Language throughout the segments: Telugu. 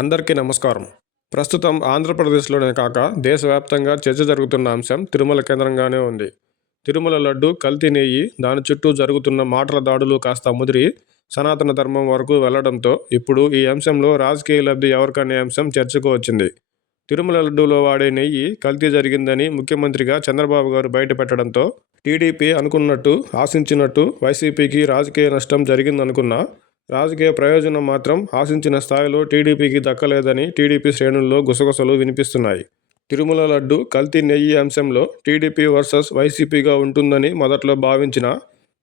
అందరికీ నమస్కారం. ప్రస్తుతం ఆంధ్రప్రదేశ్‌లోనే కాక దేశవ్యాప్తంగా చర్చ జరుగుతున్న అంశం తిరుమల కేంద్రంగానే ఉంది. తిరుమల లడ్డు కల్తీ నెయ్యి, దాని చుట్టూ జరుగుతున్న మాటల దాడులు కాస్త ముదిరి సనాతన ధర్మం వరకు వెళ్లడంతో ఇప్పుడు ఈ అంశంలో రాజకీయ లబ్ధి ఎవరికనే అంశం చర్చకు వచ్చింది. తిరుమల లడ్డూలో వాడే నెయ్యి కల్తీ జరిగిందని ముఖ్యమంత్రిగా చంద్రబాబు గారు బయటపెట్టడంతో టీడీపీ అనుకున్నట్టు, ఆశించినట్టు వైసీపీకి రాజకీయ నష్టం జరిగిందనుకున్నా రాజకీయ ప్రయోజనం మాత్రం ఆశించిన స్థాయిలో టీడీపీకి దక్కలేదని టీడీపీ శ్రేణుల్లో గుసగుసలు వినిపిస్తున్నాయి. తిరుమల లడ్డు కల్తీ నెయ్యి అంశంలో టీడీపీ వర్సెస్ వైసీపీగా ఉంటుందని మొదట్లో భావించిన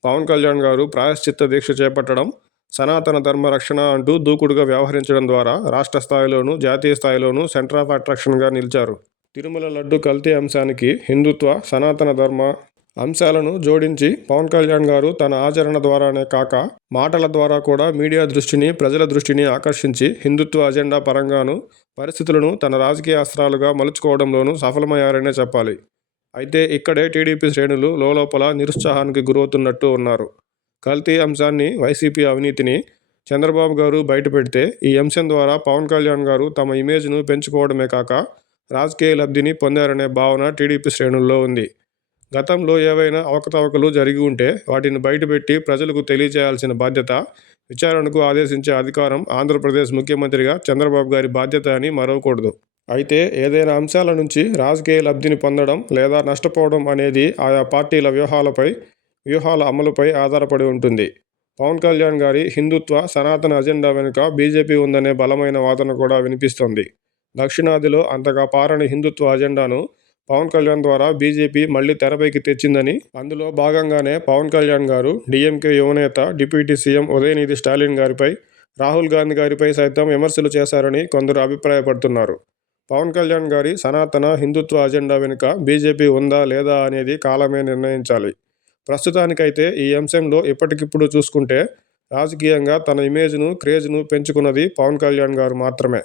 పవన్ కళ్యాణ్ గారు ప్రాయశ్చిత్త దీక్ష చేపట్టడం, సనాతన ధర్మ రక్షణ అంటూ దూకుడుగా వ్యవహరించడం ద్వారా రాష్ట్ర స్థాయిలోనూ, జాతీయ స్థాయిలోనూ సెంటర్ ఆఫ్ అట్రాక్షన్గా నిలిచారు. తిరుమల లడ్డు కల్తీ అంశానికి హిందుత్వ, సనాతన ధర్మ అంశాలను జోడించి పవన్ కళ్యాణ్ గారు తన ఆచరణ ద్వారానే కాక మాటల ద్వారా కూడా మీడియా దృష్టిని, ప్రజల దృష్టిని ఆకర్షించి హిందుత్వ అజెండా పరంగానూ పరిస్థితులను తన రాజకీయ అస్త్రాలుగా మలుచుకోవడంలోనూ సఫలమయ్యారనే చెప్పాలి. అయితే ఇక్కడే టీడీపీ శ్రేణులు లోలోపల నిరుత్సాహానికి గురవుతున్నట్టు ఉన్నారు. కల్తీ అంశాన్ని, వైసీపీ అవినీతిని చంద్రబాబు గారు బయటపెడితే ఈ అంశం ద్వారా పవన్ కళ్యాణ్ గారు తమ ఇమేజ్ను పెంచుకోవడమే కాక రాజకీయ లబ్ధిని పొందారనే భావన టీడీపీ శ్రేణుల్లో ఉంది. గతంలో ఏవైనా అవకతవకలు జరిగి ఉంటే వాటిని బయటపెట్టి ప్రజలకు తెలియజేయాల్సిన బాధ్యత, విచారణకు ఆదేశించే అధికారం ఆంధ్రప్రదేశ్ ముఖ్యమంత్రిగా చంద్రబాబు గారి బాధ్యత అని మరవకూడదు. అయితే ఏదైనా అంశాల నుంచి రాజకీయ లబ్ధిని పొందడం లేదా నష్టపోవడం అనేది ఆయా పార్టీల వ్యూహాల అమలుపై ఆధారపడి ఉంటుంది. పవన్ కళ్యాణ్ గారి హిందుత్వ, సనాతన అజెండా వెనుక బీజేపీ ఉందనే బలమైన వాదన కూడా వినిపిస్తోంది. దక్షిణాదిలో అంతగా పారని హిందుత్వ అజెండాను పవన్ కళ్యాణ్ ద్వారా బీజేపీ మళ్లీ తెరపైకి తెచ్చిందని, అందులో భాగంగానే పవన్ కళ్యాణ్ గారు డీఎంకే యువనేత, డిప్యూటీ సీఎం ఉదయనిధి స్టాలిన్ గారిపై, రాహుల్ గాంధీ గారిపై సైతం విమర్శలు చేశారని కొందరు అభిప్రాయపడుతున్నారు. పవన్ కళ్యాణ్ గారి సనాతన, హిందుత్వ అజెండా వెనుక బీజేపీ ఉందా లేదా అనేది కాలమే నిర్ణయించాలి. ప్రస్తుతానికైతే ఈ అంశంలో ఇప్పటికిప్పుడు చూసుకుంటే రాజకీయంగా తన ఇమేజ్ను, క్రేజ్ను పెంచుకున్నది పవన్ కళ్యాణ్ గారు మాత్రమే.